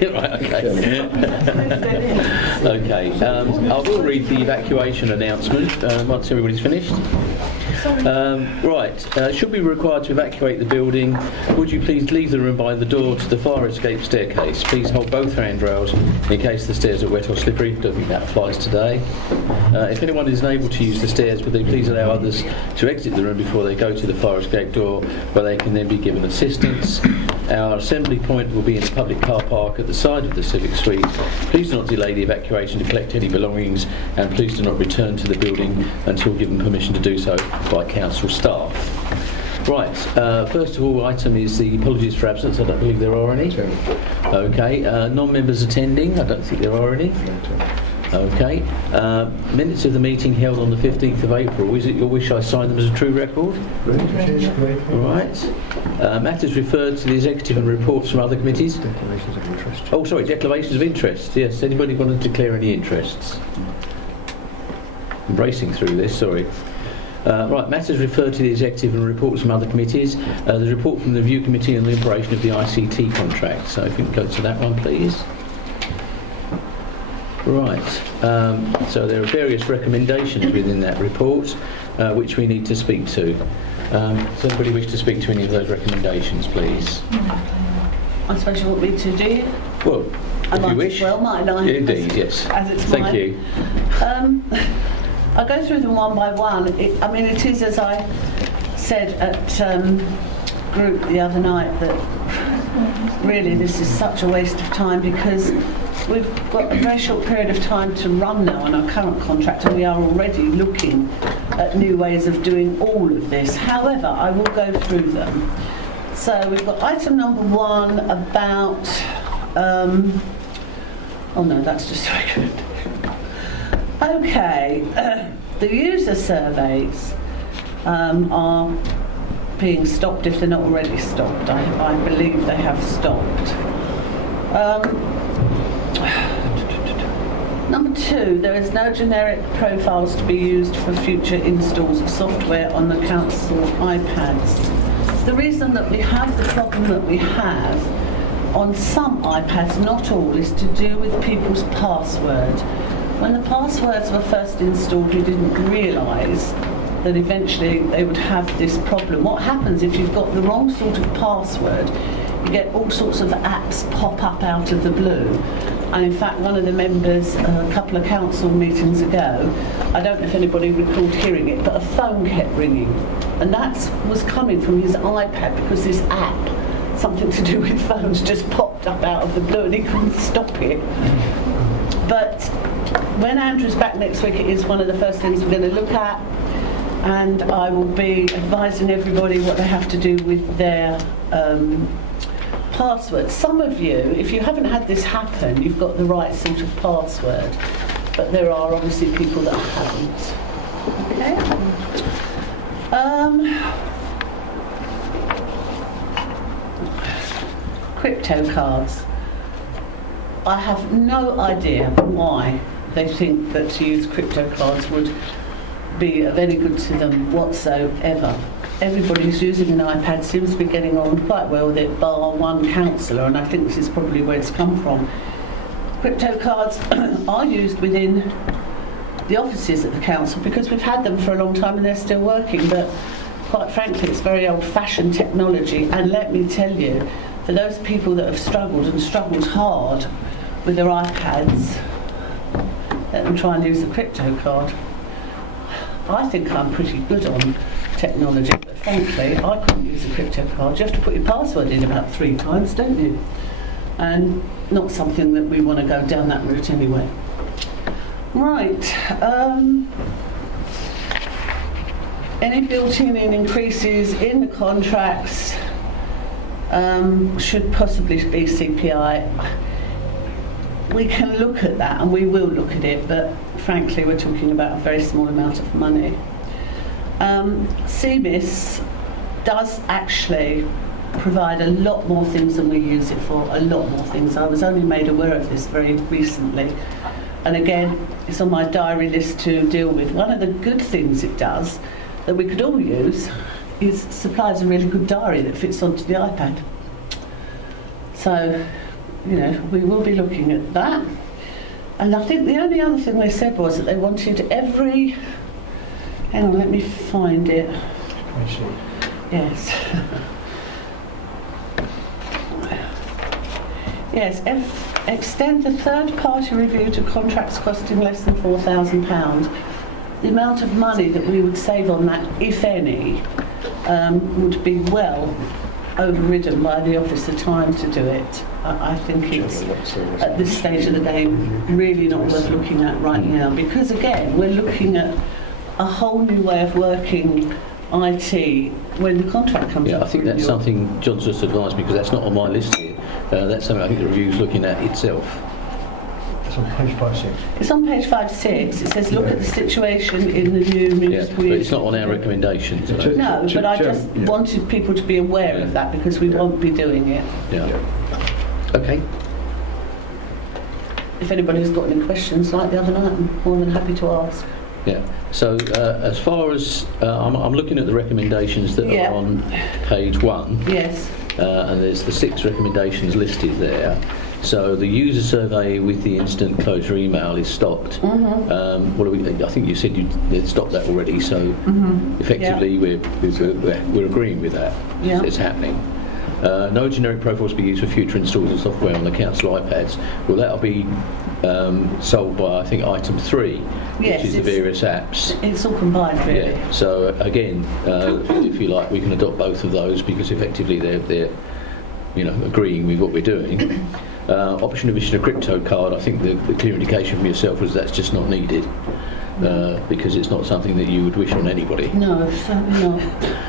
Right, okay. Okay, I will read the evacuation announcement once everybody's finished. Should be required to evacuate the building, would you please leave the room by the door to the fire escape staircase. Please hold both handrails in case the stairs are wet or slippery. Don't think that applies today. If anyone is unable to use the stairs, would they please allow others to exit the room before they go to the fire escape door, where they can then be given assistance. Our assembly point will be in the public car park at the side of the Civic Suite. Please do not delay the evacuation to collect any belongings, and please do not return to the building until given permission to do so by council staff. Right, first of all item is the apologies for absence. I don't believe there are any. Okay, non-members attending, I don't think there are any. Okay, minutes of the meeting held on the 15th of April. Is it your wish I sign them as a true record? Right. Matters referred to the executive and reports from other committees. Declarations of interest. Oh, sorry, declarations of interest. Yes, anybody want to declare any interests? I'm racing through this, sorry. Right, matters referred to the executive and reports from other committees. The report from the Review Committee on the operation of the ICT contract. So if you can go to that one, please. Right, so there are various recommendations within that report which we need to speak to. Does anybody wish to speak to any of those recommendations, please? I suppose you want me to do it? Well, if you wish. Well, might I? Indeed, yes. As it's Thank mine. you. I'll go through them one by one. It is, as I said at group the other night, that really this is such a waste of time, because we've got a very short period of time to run now on our current contract, and we are already looking at new ways of doing all of this. However, I will go through them. So we've got item number 1 about... oh no, that's just a recommendation. Okay, the user surveys are being stopped if they're not already stopped. I believe they have stopped. Number 2, there is no generic profiles to be used for future installs of software on the council iPads. The reason that we have the problem that we have on some iPads, not all, is to do with people's password. When the passwords were first installed, we didn't realise that eventually they would have this problem. What happens if you've got the wrong sort of password? You get all sorts of apps pop up out of the blue. And in fact, one of the members a couple of council meetings ago, I don't know if anybody recalled hearing it, but a phone kept ringing. And that was coming from his iPad, because this app, something to do with phones, just popped up out of the blue and he couldn't stop it. But when Andrew's back next week, it is one of the first things we're going to look at, and I will be advising everybody what they have to do with their password. Some of you, if you haven't had this happen, you've got the right sort of password, but there are obviously people that haven't. Okay. Crypto cards. I have no idea why they think that to use crypto cards would be of any good to them whatsoever. Everybody who's using an iPad seems to be getting on quite well with it, bar one councillor, and I think this is probably where it's come from. Crypto cards are used within the offices at the council because we've had them for a long time and they're still working, but quite frankly it's very old-fashioned technology, and let me tell you, for those people that have struggled and struggled hard with their iPads, let them try and use a crypto card. I think I'm pretty good on technology, but frankly I couldn't use a crypto card. You have to put your password in about 3 times, don't you? And not something that we want to go down that route anyway. Right, any built-in increases in the contracts should possibly be CPI. We can look at that, and we will look at it, but frankly we're talking about a very small amount of money. CMIS does actually provide a lot more things than we use it for, a lot more things. I was only made aware of this very recently, and again it's on my diary list to deal with. One of the good things it does that we could all use is supplies a really good diary that fits onto the iPad. So we will be looking at that. And I think the only other thing they said was that they wanted every... Hang on, let me find it. Yes. Yes, extend the third-party review to contracts costing less than £4,000. The amount of money that we would save on that, if any, would be well overridden by the office of time to do it. I think it's, at this stage of the game, really not worth looking at right now, because again, we're looking at a whole new way of working IT when the contract comes up. I think that's something John's just advised me, because that's not on my list here. That's something I think the review's looking at itself. It's on page 5-6. It's on page 5-6. It says look at the situation in the new municipal but it's not on our recommendations. No, but I just wanted people to be aware of that, because we won't be doing it. Okay. If anybody's got any questions like the other night, I'm more than happy to ask. Yeah. So as far as I'm looking at the recommendations that are on page 1. Yes. And there's the 6 recommendations listed there. So the user survey with the instant closure email is stopped. I think you said you'd stopped that already. So effectively, we're agreeing with that. Yeah. It's happening. No generic profiles be used for future installs of software on the council iPads. Well, that'll be solved by, I think, item 3, which is the various apps. It's all combined, really. Yeah. So again, if you like, we can adopt both of those, because effectively they're agreeing with what we're doing. Option of issuing a crypto card, I think the clear indication from yourself was that's just not needed, because it's not something that you would wish on anybody. No, certainly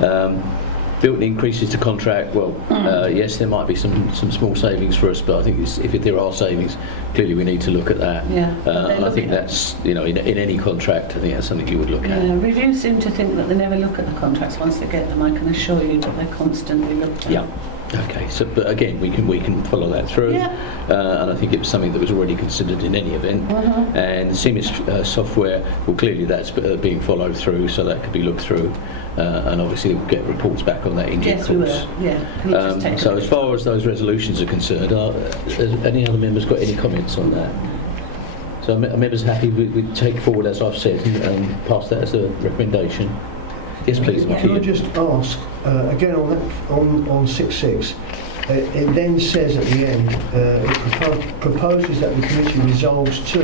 not. Built-in increases to contract, yes, there might be some small savings for us, but I think if there are savings, clearly we need to look at that. And I think that's, in any contract, I think that's something you would look at. Reviews seem to think that they never look at the contracts once they get them. I can assure you that they're constantly looked at. Okay, so but again, we can follow that through, and I think it was something that was already considered in any event. And CMIS software, well, clearly that's being followed through, so that could be looked through, and obviously we'll get reports back on that in due course. Yes, we will. So as far as those resolutions are concerned, has any other members got any comments on that? So are members happy we take forward, as I've said, and pass that as a recommendation? Yes, please. Can I just ask, again on 6.6, it then says at the end, it proposes that the committee resolves to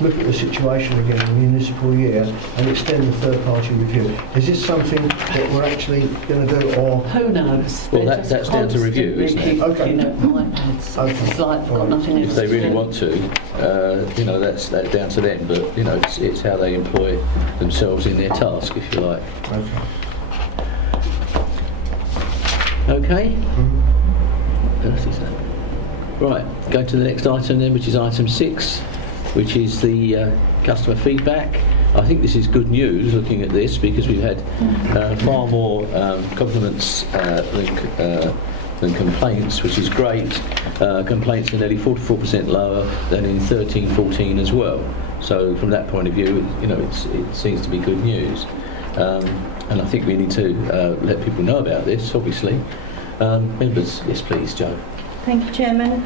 look at the situation again in the municipal year and extend the third-party review. Is this something that we're actually going to do, or...? Who knows? Well, that's down to review, isn't it? Okay. It's like they've got nothing else If they really to do. want to, that's down to them, but, it's how they employ themselves in their task, if you like. Okay? Right, go to the next item then, which is item 6, which is the customer feedback. I think this is good news, looking at this, because we've had far more compliments than complaints, which is great. Complaints are nearly 44% lower than in 13-14 as well. So from that point of view, it seems to be good news. And I think we need to let people know about this, obviously. Members, yes please, Jo. Thank you, Chairman.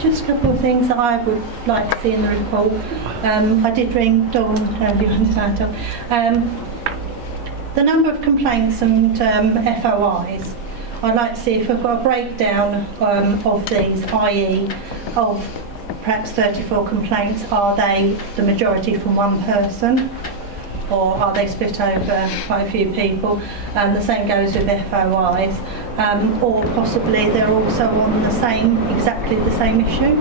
Just a couple of things that I would like to see in the report. I did ring Dawn earlier on tonight. The number of complaints and FOIs, I'd like to see if we've got a breakdown of these, i.e. of perhaps 34 complaints, are they the majority from one person? Or are they split over quite a few people? The same goes with FOIs. Or possibly they're also on exactly the same issue.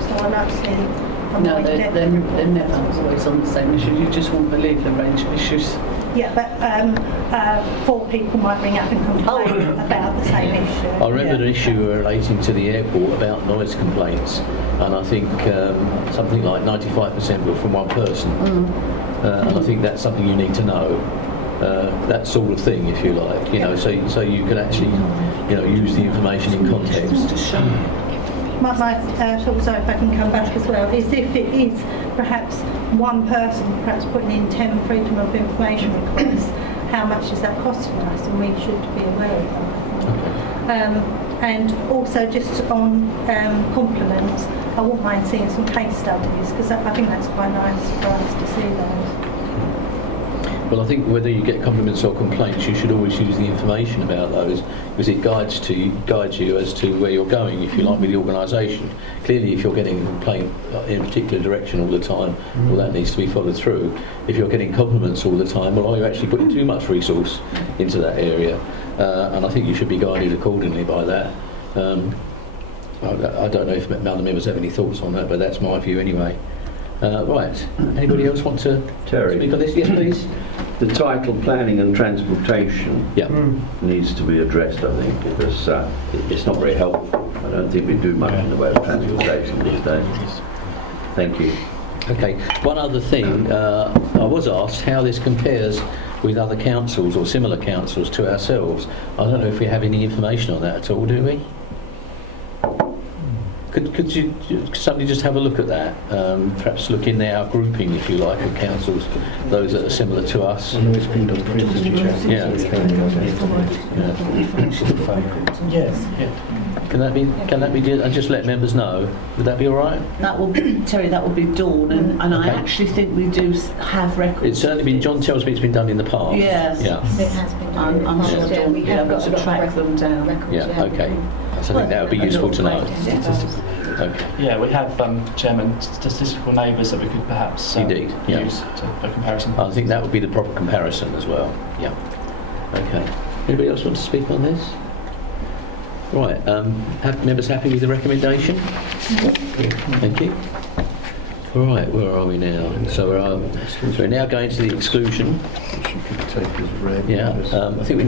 So I'd like to see No, they're never always on the same issue. You just won't believe the range of issues. Yeah, but 4 people might ring up and complain about the same issue. I remember an issue relating to the airport about noise complaints, and I think something like 95% were from one person. And I think that's something you need to know. That sort of thing, if you like, so you can actually, use the information in context. My thoughts, if I can come back as well, is if it is perhaps one person perhaps putting in 10 freedom of information requests, how much is that costing us, and we should be aware of that. And also just on compliments, I wouldn't mind seeing some case studies because I think that's quite nice for us to see those. Well, I think whether you get compliments or complaints, you should always use the information about those because it guides you as to where you're going, if you like, with the organisation. Clearly, if you're getting a complaint in a particular direction all the time, well, that needs to be followed through. If you're getting compliments all the time, well, are you actually putting too much resource into that area? And I think you should be guided accordingly by that. I don't know if other members have any thoughts on that, but that's my view anyway. Right. Anybody else want to Terry. speak on this? Yes, please. The title planning and transportation Yeah. needs to be addressed, I think, because it's not very helpful. I don't think we do much in the way of transportation these days. Thank you. Okay. One other thing, I was asked how this compares with other councils or similar councils to ourselves. I don't know if we have any information on that at all, do we? Could somebody just have a look at that? Perhaps look in our grouping, if you like, of councils, those that are similar to us. I know it's been done previously, Chair. Yeah. Yes. Can that be? And just let members know. Would that be all right? That will be, Terry, that will be Dawn, and I Okay. actually think we do have records. It's certainly been. John tells me it's been done in the past. Yes. Yeah. It has been done. I'm sure Yeah. Dawn will be able to track them down. Yeah. Okay. So I think that would be useful to know. Okay. Yeah, we have, Chairman, statistical neighbours that we could perhaps Indeed, yeah. use for comparison. I think that would be the proper comparison as well. Yeah. Okay. Anybody else want to speak on this? Right. Members happy with the recommendation? Thank you. All right. Where are we now? So we're now going to the exclusion. Take as read. Yeah. I think we